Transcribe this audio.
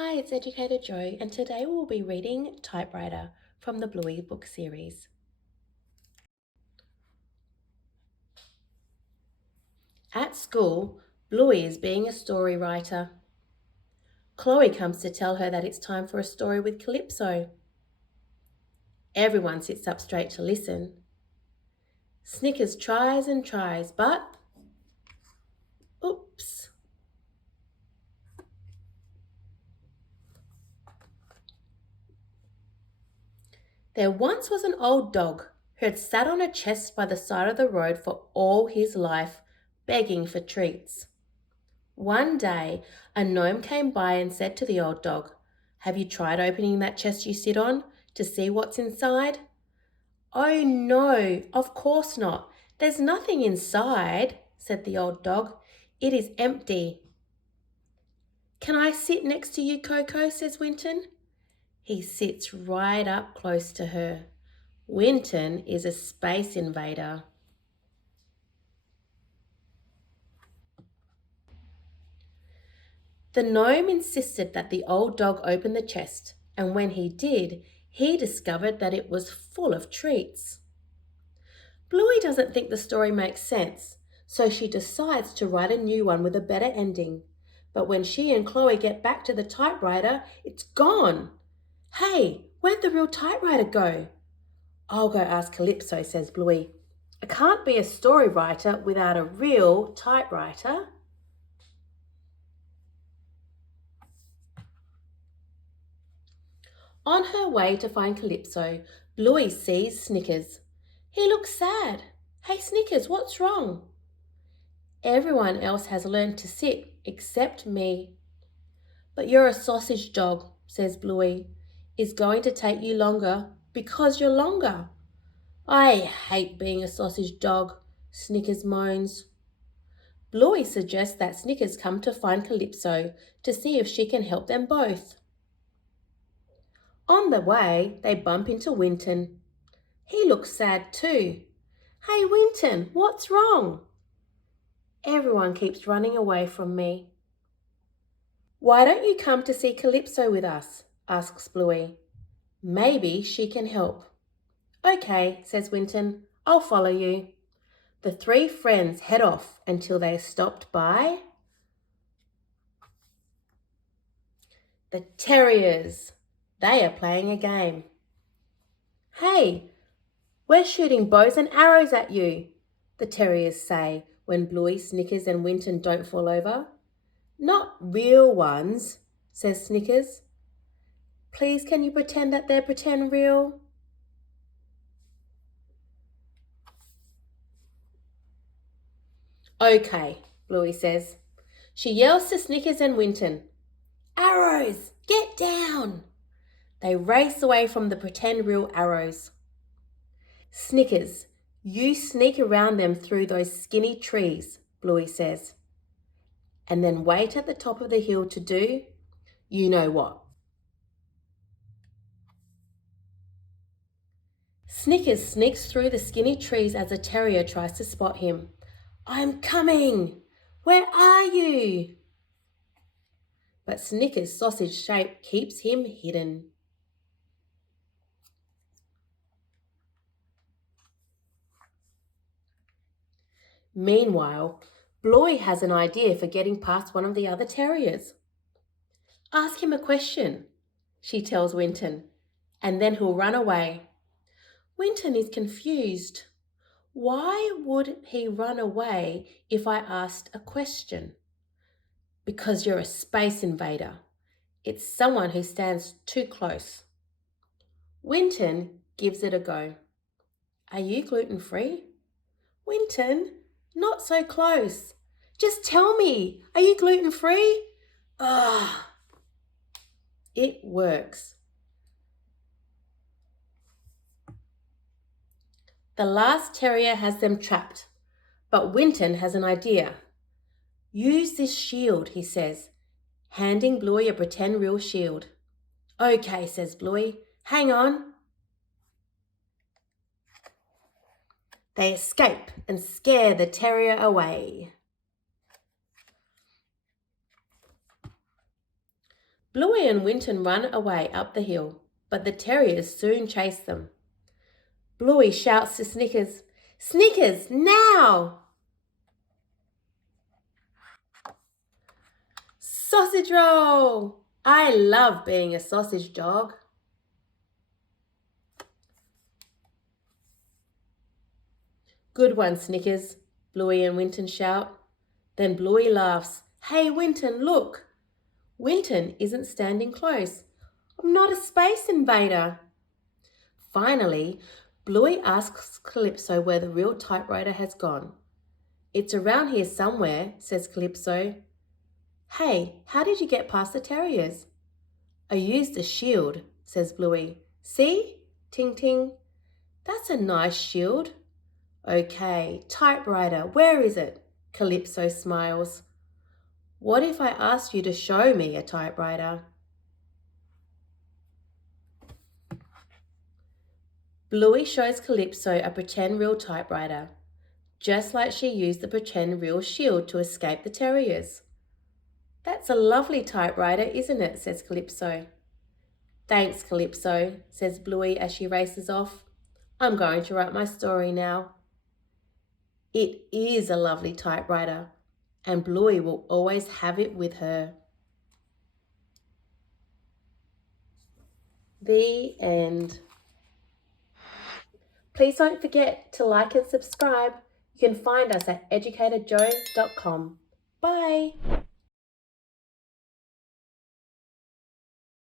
Hi, it's Educator Jo, and today we'll be reading Typewriter from the Bluey book series. At school, Bluey is being a story writer. Chloe comes to tell her that it's time for a story with Calypso. Everyone sits up straight to listen. Snickers tries and tries, but oops. There once was an old dog who had sat on a chest by the side of the road for all his life, begging for treats. One day, a gnome came by and said to the old dog, "Have you tried opening that chest you sit on to see what's inside?" "Oh no, of course not. There's nothing inside," said the old dog. "It is empty." "Can I sit next to you, Coco?" says Winton. He sits right up close to her. Winton is a space invader. The gnome insisted that the old dog open the chest, and when he did, he discovered that it was full of treats. Bluey doesn't think the story makes sense, so she decides to write a new one with a better ending. But when she and Chloe get back to the typewriter, it's gone. "Hey, where'd the real typewriter go?" "I'll go ask Calypso," says Bluey. "I can't be a story writer without a real typewriter." On her way to find Calypso, Bluey sees Snickers. He looks sad. "Hey Snickers, what's wrong?" "Everyone else has learned to sit except me." "But you're a sausage dog," says Bluey. "It's going to take you longer because you're longer." "I hate being a sausage dog," Snickers moans. Bluey suggests that Snickers come to find Calypso to see if she can help them both. On the way, they bump into Winton. He looks sad too. "Hey Winton, what's wrong?" "Everyone keeps running away from me." "Why don't you come to see Calypso with us?" asks Bluey. "Maybe she can help." "Okay," says Winton, "I'll follow you." The three friends head off until they are stopped by the terriers. They are playing a game. "Hey, we're shooting bows and arrows at you," the terriers say when Bluey, Snickers and Winton don't fall over. "Not real ones," says Snickers. "Please can you pretend that they're pretend real?" "Okay," Bluey says. She yells to Snickers and Winton, "Arrows, get down!" They race away from the pretend real arrows. "Snickers, you sneak around them through those skinny trees," Bluey says. "And then wait at the top of the hill to do you know what." Snickers sneaks through the skinny trees as a terrier tries to spot him. "I'm coming! Where are you?" But Snickers' sausage shape keeps him hidden. Meanwhile, Bluey has an idea for getting past one of the other terriers. "Ask him a question," she tells Winton, "and then he'll run away." Winton is confused. Why would he run away if I asked a question? "Because you're a space invader. It's someone who stands too close." Winton gives it a go. "Are you gluten-free?" "Winton, not so close. Just tell me, are you gluten-free?" Ugh. It works. The last terrier has them trapped, but Winton has an idea. "Use this shield," he says, handing Bluey a pretend real shield. "Okay," says Bluey. "Hang on." They escape and scare the terrier away. Bluey and Winton run away up the hill, but the terriers soon chase them. Bluey shouts to Snickers, "Snickers, now!" Sausage roll! I love being a sausage dog. Good one, Snickers, Bluey and Winton shout. Then Bluey laughs. Hey, Winton, look! Winton isn't standing close. I'm not a space invader. Finally, Bluey asks Calypso where the real typewriter has gone. It's around here somewhere, says Calypso. Hey, how did you get past the terriers? I used a shield, says Bluey. See? Ting ting. That's a nice shield. Okay, typewriter, where is it? Calypso smiles. What if I asked you to show me a typewriter? Bluey shows Calypso a pretend real typewriter, just like she used the pretend real shield to escape the terriers. That's a lovely typewriter, isn't it? Says Calypso. Thanks, Calypso, says Bluey as she races off. I'm going to write my story now. It is a lovely typewriter, and Bluey will always have it with her. The end. Please don't forget to like and subscribe. You can find us at educatorjo.com. Bye.